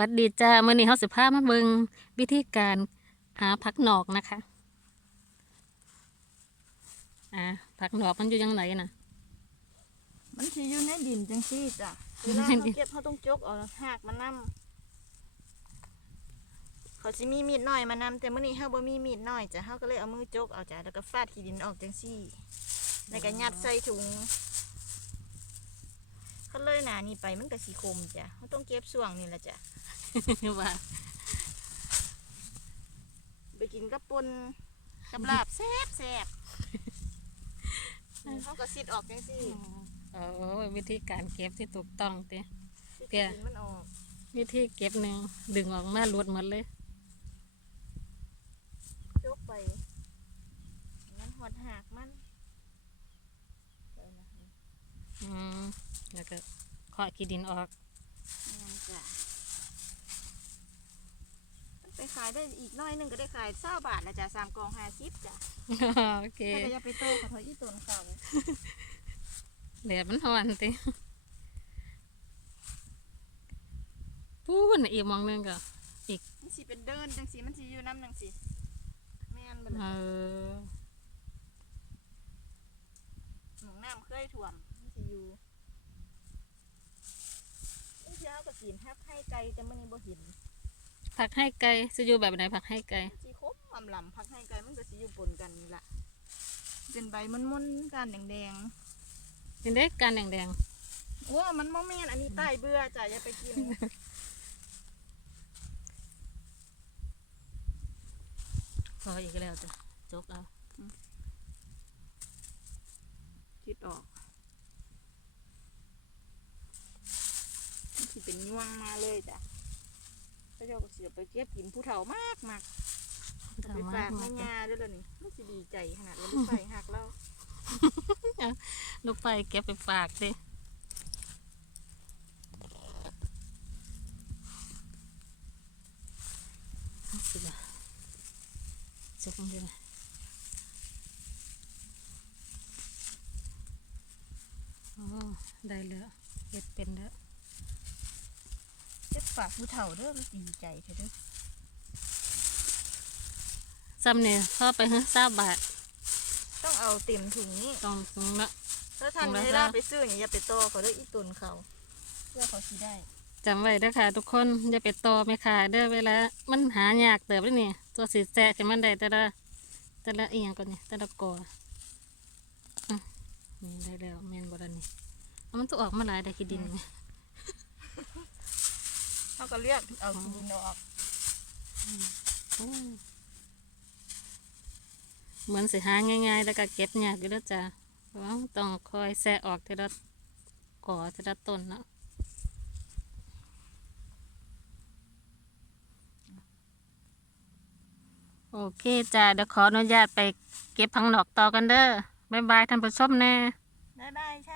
วัดดีจ้ามื่อนี้เขาสิพามาเบิงวิธีการหาผักหนอกนะคะ อ่าผักหนอกมันอยู่ยังไงนะมันสิอยู่ในดินจังซี่จ้ะเวลาในเขาดินเก็บเขาต้องจกเอาหากมันนํเขาสิมีมีดน้อยมานำแต่มื้อนี้เฮาบ่มีมีดน้อยจ้ะเฮาก็เลยเอามือจกเอาจ้ะแล้วก็ฟาดขี้ดินออกจังซี่แล้วก็ยัดใส่ถุงเขาเลยหนานี่ไปมันก็สิคมจ้ะเฮาต้องเก็บส่วงนี่แหละจ้ะ ว่าไปกินกับปนกับลาบแซ่บแซ่บเขาก็ซิดออกจังซี่โอ้วิธีการเก็บที่ถูกต้องเต้ซิดเปียขี้ดินมันออกวิธีเก็บหนึ่งดึงออกมาหลุดหมดเลยจกไปมันหอดหากมันไปนะอืมแล้วก็เคาะขี้ดินออกงานจ้ะมัน ไปขายได้อีกหน้อยหนึงก็ได้ขายเศร้าบาทนะจ๊ะสามกองห้าสิบจ้ะโอเคแต่ก็อย่าไปโตกับเขาอีต้นเขาแดดมันร้อนเต้พูดน่ะอีกหมองหนึงก็มันสิเป็นเดินจังสีมันสิอยู่น้ำจังสีแม่นบ่เอล่ะอหนองน้ำเคยท่วมมันสิอยู่มันสิเอากระสีนทับให้ไกลแต่มันนี่บ่เห็น ผักให้ไกลจะอยู่แบบไหนผักให้ไกลมันสิคมอำลำพักให้ไกลมันก็สิอยู่ปนกันนี่ล่ะเป็นใบมันๆการแดงเป็นเด็กการแดงๆโอ้มันบ่แม่นอันนี้ใต้เบื่อจ้ะอย่าไปกินๆพออีกแล้วจ้ะจกเอาคิดออกมันสิเป็นยวงมาเลยจ้ะ พระเจ้าก็เสียไปเก็บกินผู้เฒ่ามากมากไปฝากแม่ยาด้วยล่ะนี่มันสิดีใจขนาดว่าลูกไฟหักแล้วลูกไปเก็บไปฝากดิสิบะจกมันดีนโอ้ได้แล้วเก็บเป็นแล้ว ฝากผู้เฒ่าเด้อมันดีใจเถอะเด้อซ้ำเนี่ยพ่อไปเฮ้ซาบาทต้องเอาเต็มถุงนี้ต้องตรงละ ถ้าท่านถุงละเวลาไปซื้อเนี่ยอย่าไปต่อเขาเด้ออีตุนเขาเพื่อเขาสิได้จำไว้เด้อค่ะ ทุกคนอย่าไปต่อไม่ค่ะเด้อเวลา มันหายากเติบเลยนี่ ตัวสีแสะขึ้นมันได้แต่ละแต่ละเอียงก่อนนี่แต่ละกออะนี่ได้แล้วแมนบรนี่เอามันต้องออกมาหลายได้ขี้ดินนี่ เขาก็เลือกเอาขี้ดินออกโอ้ยเหมือนสิหาง่ายๆ แล้วก็เก็บยากอยู่แล้วจ้ะเพราะว่าต้องคอยแสะออกทีละกอทีละต้นเนาะโอเคจ้ะเดี๋ยวขออนุญาตไปเก็บพังหนอกต่อกันเด้อบ๊ายบายท่านผู้ชมแน่บ๊ายบาย